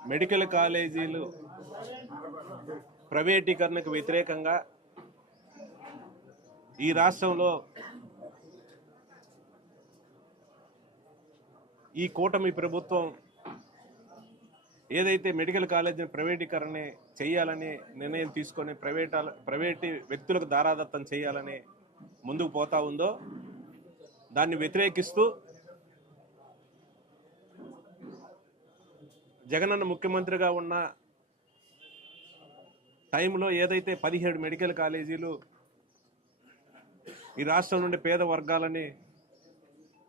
Medical కాలేజీలు ప్రైవేటీకరణకు వ్యతిరేకంగా ఈ రాష్ట్రంలో ఈ కూటమి ప్రభుత్వం ఏదైతే మెడికల్ కాలేజీని ప్రైవేటీకరణ చేయాలని నిర్ణయం తీసుకొని ప్రైవేటు వ్యక్తులకు దారాదత్తం చేయాలని ముందుకు పోతా ఉందో దాన్ని వ్యతిరేకిస్తూ జగనన్న ముఖ్యమంత్రిగా ఉన్న టైంలో ఏదైతే 17 మెడికల్ కాలేజీలు ఈ రాష్ట్రం నుండి పేద వర్గాలని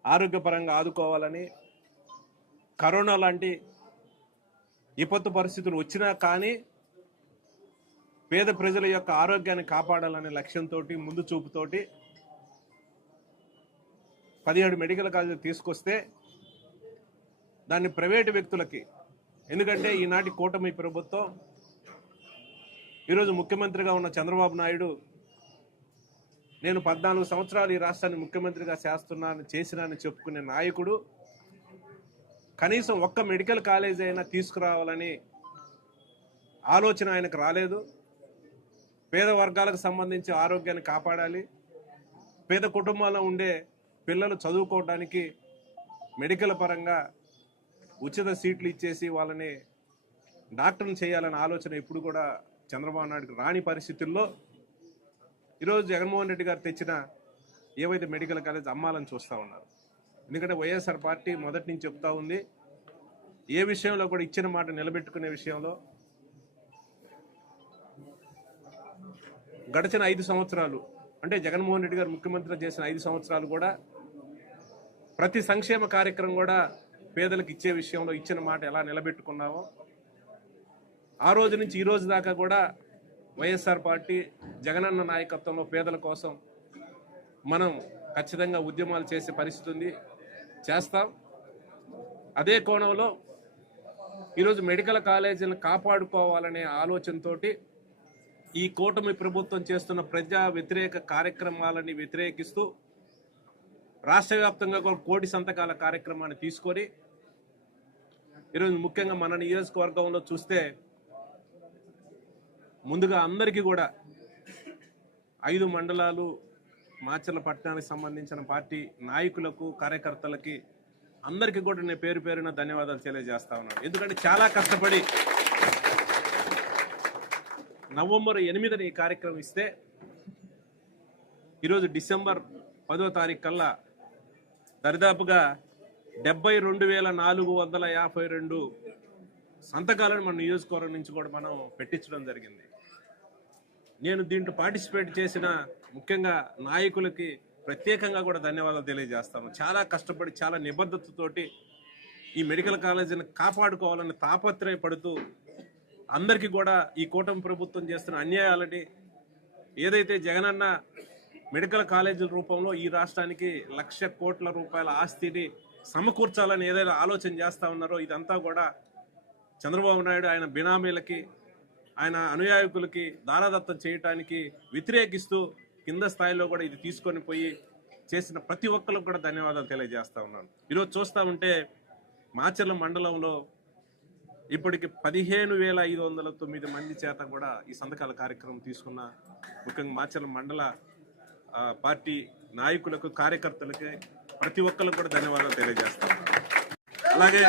ఆరోగ్యపరంగా ఆదుకోవాలని కరోనా లాంటి విపత్తు పరిస్థితులు వచ్చినా కానీ పేద ప్రజల యొక్క ఆరోగ్యాన్ని కాపాడాలనే లక్ష్యంతో ముందు చూపుతోటి 17 మెడికల్ కాలేజీలు తీసుకొస్తే దాన్ని ప్రైవేటు వ్యక్తులకి, ఎందుకంటే ఈనాటి కూటమి ప్రభుత్వం ఈరోజు ముఖ్యమంత్రిగా ఉన్న చంద్రబాబు నాయుడు నేను 14 సంవత్సరాలు ఈ రాష్ట్రాన్ని ముఖ్యమంత్రిగా చేసినానని చెప్పుకునే నాయకుడు కనీసం ఒక్క మెడికల్ కాలేజీ అయినా తీసుకురావాలని ఆలోచన ఆయనకు రాలేదు. పేద వర్గాలకు సంబంధించి ఆరోగ్యాన్ని కాపాడాలి, పేద కుటుంబాల్లో ఉండే పిల్లలు చదువుకోవడానికి మెడికల్ పరంగా ఉచిత సీట్లు ఇచ్చేసి వాళ్ళని డాక్టర్ని చేయాలనే ఆలోచన ఇప్పుడు కూడా చంద్రబాబు నాయుడుకి రాని పరిస్థితుల్లో ఈరోజు జగన్మోహన్ రెడ్డి గారు తెచ్చిన ఏవైతే మెడికల్ కాలేజ్ అమ్మాలని చూస్తూ ఉన్నారు. ఎందుకంటే వైఎస్ఆర్ పార్టీ మొదటి నుంచి చెప్తా ఉంది, ఏ విషయంలో కూడా ఇచ్చిన మాట నిలబెట్టుకునే విషయంలో గడిచిన 5 సంవత్సరాలు అంటే జగన్మోహన్ రెడ్డి గారు ముఖ్యమంత్రి చేసిన 5 సంవత్సరాలు కూడా ప్రతి సంక్షేమ కార్యక్రమం కూడా పేదలకు ఇచ్చే విషయంలో ఇచ్చిన మాట ఎలా నిలబెట్టుకున్నామో ఆ రోజు నుంచి ఈ రోజు దాకా కూడా వైఎస్ఆర్ పార్టీ జగనన్న నాయకత్వంలో పేదల కోసం మనం ఖచ్చితంగా ఉద్యమాలు చేసే పరిస్థితి ఉంది, చేస్తాం. అదే కోణంలో ఈరోజు మెడికల్ కాలేజీలను కాపాడుకోవాలనే ఆలోచనతో ఈ కూటమి ప్రభుత్వం చేస్తున్న ప్రజా వ్యతిరేక కార్యక్రమాలని వ్యతిరేకిస్తూ రాష్ట్ర వ్యాప్తంగా కూడా 1 కోటి సంతకాల కార్యక్రమాన్ని తీసుకొని ఈరోజు ముఖ్యంగా మన నియోజకవర్గంలో చూస్తే ముందుగా అందరికీ కూడా 5 మండలాలు మాచర్ల పట్టణానికి సంబంధించిన పార్టీ నాయకులకు కార్యకర్తలకి అందరికీ కూడా నేను పేరు పేరున ధన్యవాదాలు తెలియజేస్తా ఉన్నాను. ఎందుకంటే చాలా కష్టపడి నవంబర్ 8న ఈ కార్యక్రమం ఇస్తే ఈరోజు డిసెంబర్ 10వ తారీఖు కల్లా దరిదాపుగా 72,452 సంతకాలను మన నియోజకవర్గం నుంచి కూడా మనం పెట్టించడం జరిగింది. నేను దీంట్లో పార్టిసిపేట్ చేసిన ముఖ్యంగా నాయకులకి ప్రత్యేకంగా కూడా ధన్యవాదాలు తెలియజేస్తాను. చాలా కష్టపడి చాలా నిబద్ధతతోటి ఈ మెడికల్ కాలేజీని కాపాడుకోవాలని తాపత్రయపడుతూ అందరికీ కూడా ఈ కూటమి ప్రభుత్వం చేస్తున్న అన్యాయాలని ఏదైతే జగనన్న మెడికల్ కాలేజీల రూపంలో ఈ రాష్ట్రానికి 1,00,000 కోట్ల రూపాయల ఆస్తిని సమకూర్చాలని ఏదైతే ఆలోచన చేస్తా ఉన్నారో ఇదంతా కూడా చంద్రబాబు నాయుడు ఆయన బినామీలకి ఆయన అనుయాయకులకి దారాదత్తం చేయటానికి వ్యతిరేకిస్తూ కింద స్థాయిలో కూడా ఇది తీసుకొని పోయి చేసిన ప్రతి ఒక్కరికి కూడా ధన్యవాదాలు తెలియజేస్తా ఉన్నాను. ఈరోజు చూస్తూ ఉంటే మాచర్ల మండలంలో ఇప్పటికి 15,509 మంది చేత కూడా ఈ సంతకాల కార్యక్రమం తీసుకున్న ముఖ్యంగా మాచర్ల మండల పార్టీ నాయకులకు కార్యకర్తలకి ప్రతి ఒక్కరికి కూడా ధన్యవాదాలు తెలియజేస్తాం. అలాగే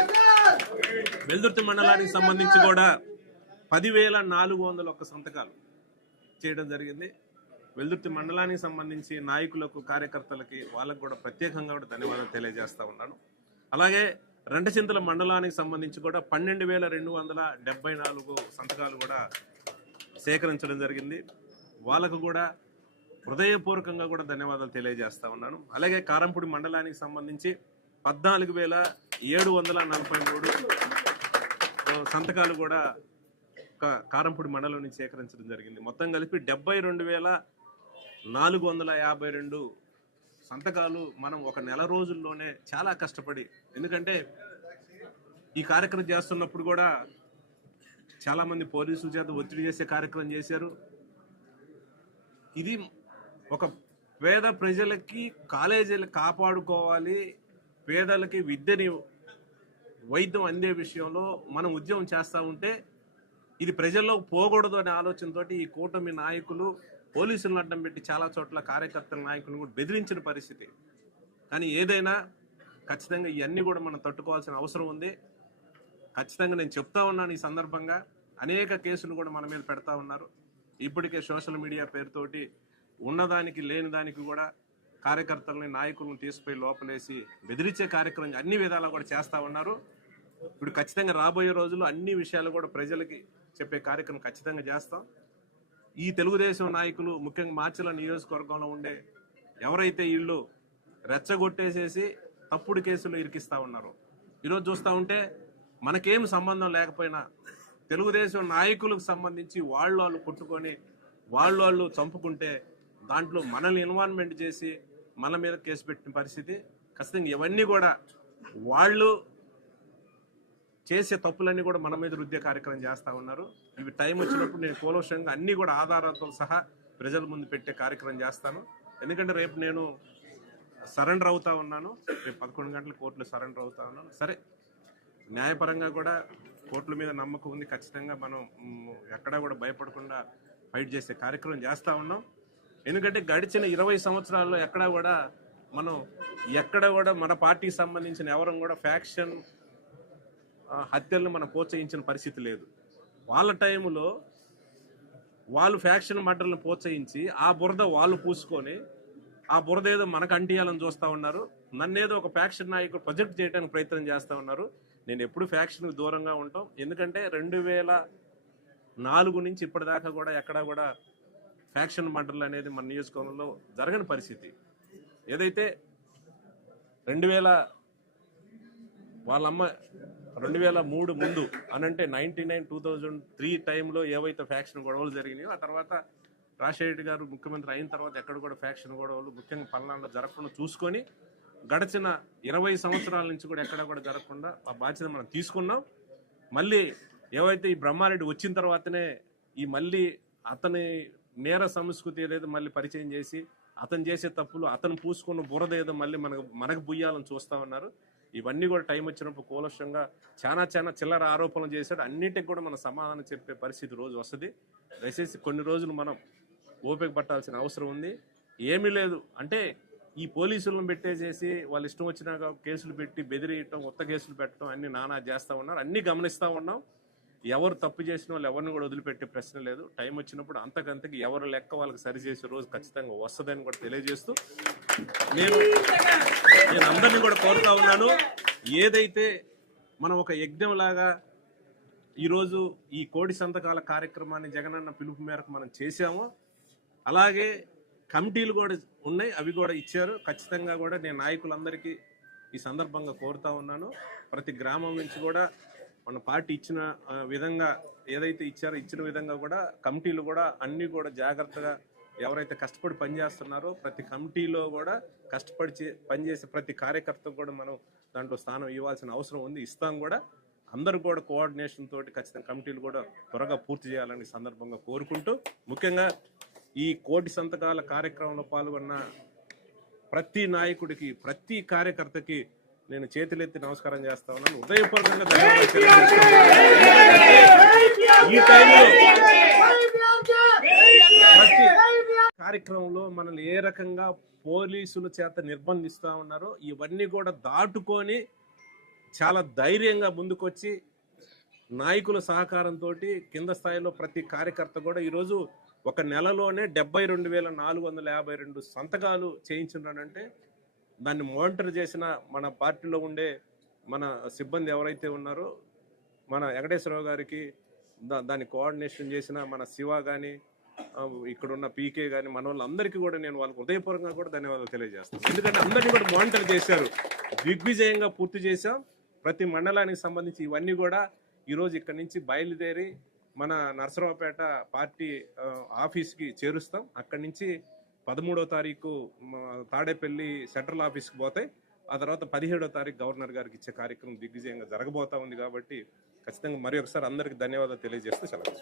వెల్దుర్తి మండలానికి సంబంధించి కూడా 10,401 సంతకాలు చేయడం జరిగింది. వెల్దుర్తి మండలానికి సంబంధించి నాయకులకు కార్యకర్తలకి వాళ్ళకు కూడా ప్రత్యేకంగా కూడా ధన్యవాదాలు తెలియజేస్తా ఉన్నాను. అలాగే రెంటచింతల మండలానికి సంబంధించి కూడా 12,274 సంతకాలు కూడా సేకరించడం జరిగింది. వాళ్ళకు కూడా హృదయపూర్వకంగా కూడా ధన్యవాదాలు తెలియజేస్తా ఉన్నాను. అలాగే కారంపూడి మండలానికి సంబంధించి 14,743 సంతకాలు కూడా కారంపూడి మండలం నుంచి సేకరించడం జరిగింది. మొత్తం కలిపి 72,452 సంతకాలు మనం ఒక నెల రోజుల్లోనే చాలా కష్టపడి, ఎందుకంటే ఈ కార్యక్రమం చేస్తున్నప్పుడు కూడా చాలామంది పోలీసుల చేత ఒత్తిడి చేసే కార్యక్రమం చేశారు. ఇది ఒక పేద ప్రజలకి కాలేజీలు కాపాడుకోవాలి, పేదలకి విద్యని వైద్యం అందే విషయంలో మనం ఉద్యమం చేస్తూ ఉంటే ఇది ప్రజల్లో పోకూడదు అనే ఆలోచనతోటి ఈ కూటమి నాయకులు పోలీసులను అడ్డం పెట్టి చాలా చోట్ల కార్యకర్తల నాయకులను కూడా బెదిరించిన పరిస్థితి. కానీ ఏదైనా ఖచ్చితంగా ఇవన్నీ కూడా మనం తట్టుకోవాల్సిన అవసరం ఉంది. ఖచ్చితంగా నేను చెప్తా ఉన్నాను, ఈ సందర్భంగా అనేక కేసులు కూడా మన మీద పెడతా ఉన్నారు. ఇప్పటికే సోషల్ మీడియా పేరుతోటి ఉన్నదానికి లేని దానికి కూడా కార్యకర్తలని నాయకులను తీసుకుపోయి లోపలేసి బెదిరించే కార్యక్రమం అన్ని విధాలా కూడా చేస్తూ ఉన్నారు. ఇప్పుడు ఖచ్చితంగా రాబోయే రోజుల్లో అన్ని విషయాలు కూడా ప్రజలకి చెప్పే కార్యక్రమం ఖచ్చితంగా చేస్తాం. ఈ తెలుగుదేశం నాయకులు ముఖ్యంగా మాచర్ల నియోజకవర్గంలో ఉండే ఎవరైతే వీళ్ళు రెచ్చగొట్టేసేసి తప్పుడు కేసులు ఇరికిస్తూ ఉన్నారు, ఈరోజు చూస్తూ ఉంటే మనకేం సంబంధం లేకపోయినా తెలుగుదేశం నాయకులకు సంబంధించి వాళ్ళు కొట్టుకొని వాళ్ళు చంపుకుంటే దాంట్లో మనల్ని ఇన్వాల్వ్మెంట్ చేసి మన మీద కేసు పెట్టిన పరిస్థితి. ఖచ్చితంగా ఇవన్నీ కూడా వాళ్ళు చేసే తప్పులన్నీ కూడా మన మీద రుద్దే కార్యక్రమం చేస్తూ ఉన్నారు. ఇవి టైం వచ్చినప్పుడు నేను కూలంకషంగా అన్నీ కూడా ఆధారాలతో సహా ప్రజల ముందు పెట్టే కార్యక్రమం చేస్తాను. ఎందుకంటే రేపు నేను సరెండర్ అవుతా ఉన్నాను, రేపు 11 గంటల కోర్టులో సరెండర్ అవుతా ఉన్నాను. సరే, న్యాయపరంగా కూడా కోర్టుల మీద నమ్మకం ఉంది. ఖచ్చితంగా మనం ఎక్కడా కూడా భయపడకుండా ఫైట్ చేసే కార్యక్రమం చేస్తూ ఉన్నాం. ఎందుకంటే గడిచిన 20 సంవత్సరాల్లో ఎక్కడా కూడా మన పార్టీకి సంబంధించిన ఎవరం కూడా ఫ్యాక్షన్ హత్యలను మనం ప్రోత్సహించిన పరిస్థితి లేదు. వాళ్ళ టైంలో వాళ్ళు ఫ్యాక్షన్ మర్డర్లను ప్రోత్సహించి ఆ బురద వాళ్ళు పూసుకొని ఆ బురద ఏదో మనకు అంటియాలని చూస్తూ ఉన్నారు. నన్నేదో ఒక ఫ్యాక్షన్ నాయకుడు ప్రొజెక్ట్ చేయడానికి ప్రయత్నం చేస్తూ ఉన్నారు. నేను ఎప్పుడు ఫ్యాక్షన్కి దూరంగా ఉంటాం. ఎందుకంటే 2004 నుంచి ఇప్పటిదాకా కూడా ఎక్కడా కూడా ఫ్యాక్షన్ మర్డర్లు అనేది మన నియోజకవర్గంలో జరగని పరిస్థితి. ఏదైతే 2003 ముందు అనంటే 2003 టైంలో ఏవైతే ఫ్యాక్షన్ గొడవలు జరిగినాయో, ఆ తర్వాత రాజశేఖర్ గారు ముఖ్యమంత్రి అయిన తర్వాత ఎక్కడ కూడా ఫ్యాక్షన్ గొడవలు ముఖ్యంగా పల్నాడులో జరగకుండా చూసుకొని గడిచిన 20 సంవత్సరాల నుంచి కూడా ఎక్కడా కూడా జరగకుండా ఆ బాధ్యత మనం తీసుకున్నాం. మళ్ళీ ఏవైతే ఈ బ్రహ్మారెడ్డి వచ్చిన తర్వాతనే ఈ మళ్ళీ అతని నేర సంస్కృతి ఏదైతే మళ్ళీ పరిచయం చేసి అతను చేసే తప్పులు అతను పూసుకున్న బురద ఏదో మళ్ళీ మనకు బుయ్యాలని చూస్తా ఉన్నారు. ఇవన్నీ కూడా టైం వచ్చినప్పుడు కూలంకషంగా చాలా చిల్లర ఆరోపణలు చేశాడు. అన్నిటికి కూడా మనం సమాధానం చెప్పే పరిస్థితి రోజు వస్తుంది. దయచేసి కొన్ని రోజులు మనం ఓపిక పట్టాల్సిన అవసరం ఉంది. ఏమీ లేదు అంటే ఈ పోలీసులను పెట్టేసేసి వాళ్ళు ఇష్టం వచ్చినాక కేసులు పెట్టి బెదిరియటం, కొత్త కేసులు పెట్టడం అన్ని నానా చేస్తూ ఉన్నారు. అన్ని గమనిస్తూ ఉన్నాం. ఎవరు తప్పు చేసిన వాళ్ళు ఎవరిని కూడా వదిలిపెట్టే ప్రశ్న లేదు. టైం వచ్చినప్పుడు అంతకంతకి ఎవరు లెక్క వాళ్ళకి సరిచేసే రోజు ఖచ్చితంగా వస్తుందని కూడా తెలియజేస్తూ నేను అందరినీ కూడా కోరుతా ఉన్నాను. ఏదైతే మనం ఒక యజ్ఞం లాగా ఈరోజు ఈ కోడి సంతకాల కార్యక్రమాన్ని జగనన్న పిలుపు మేరకు మనం చేశామో, అలాగే కమిటీలు కూడా ఉన్నాయి, అవి కూడా ఇచ్చారు. ఖచ్చితంగా కూడా నేను నాయకులందరికీ ఈ సందర్భంగా కోరుతా ఉన్నాను. ప్రతి గ్రామం నుంచి కూడా మన పార్టీ ఇచ్చిన విధంగా ఏదైతే ఇచ్చారో ఇచ్చిన విధంగా కూడా కమిటీలు కూడా అన్ని కూడా జాగ్రత్తగా ఎవరైతే కష్టపడి పనిచేస్తున్నారో ప్రతి కమిటీలో కూడా కష్టపడి పనిచేసే ప్రతి కార్యకర్తకు కూడా మనం దాంట్లో స్థానం ఇవ్వాల్సిన అవసరం ఉంది. ఇస్తాం కూడా. అందరూ కూడా కోఆర్డినేషన్ తోటి ఖచ్చితంగా కమిటీలు కూడా త్వరగా పూర్తి చేయాలని సందర్భంగా కోరుకుంటూ, ముఖ్యంగా ఈ కోటి సంతకాల కార్యక్రమంలో పాల్గొన్న ప్రతి నాయకుడికి, ప్రతి కార్యకర్తకి నేను చేతులెత్తి నమస్కారం చేస్తా ఉన్నాను. హృదయపూర్వకంగా ధన్యవాదాలు తెలియజేస్తున్నాను. ఈ టైంలో ప్రతి కార్యక్రమంలో మనల్ని ఏ రకంగా పోలీసుల చేత నిర్బంధిస్తా ఉన్నారో ఇవన్నీ కూడా దాటుకొని చాలా ధైర్యంగా ముందుకొచ్చి నాయకుల సహకారంతో కింద స్థాయిలో ప్రతి కార్యకర్త కూడా ఈరోజు ఒక నెలలోనే 72,452 సంతకాలు చేయించున్నాడంటే దాన్ని మానిటర్ చేసిన మన పార్టీలో ఉండే మన సిబ్బంది ఎవరైతే ఉన్నారో, మన వెంకటేశ్వరరావు గారికి, దాన్ని కోఆర్డినేషన్ చేసిన మన శివ కానీ, ఇక్కడున్న పీకే కానీ, మన వాళ్ళందరికీ కూడా నేను వాళ్ళకి హృదయపూర్వకంగా కూడా ధన్యవాదాలు తెలియజేస్తాను. ఎందుకంటే అందరినీ కూడా మానిటర్ చేశారు, దిగ్విజయంగా పూర్తి చేశాం. ప్రతి మండలానికి సంబంధించి ఇవన్నీ కూడా ఈరోజు ఇక్కడి నుంచి బయలుదేరి మన నరసరావుపేట పార్టీ ఆఫీస్కి చేరుస్తాం. అక్కడి నుంచి 13వ తారీఖు తాడేపల్లి సెంట్రల్ ఆఫీస్కి పోతాయి. ఆ తర్వాత 17వ తారీఖు గవర్నర్ గారికి ఇచ్చే కార్యక్రమం దిగ్విజయంగా జరగబోతా ఉంది. కాబట్టి ఖచ్చితంగా మరి ఒకసారి అందరికీ ధన్యవాదాలు తెలియజేస్తూ సెలవు.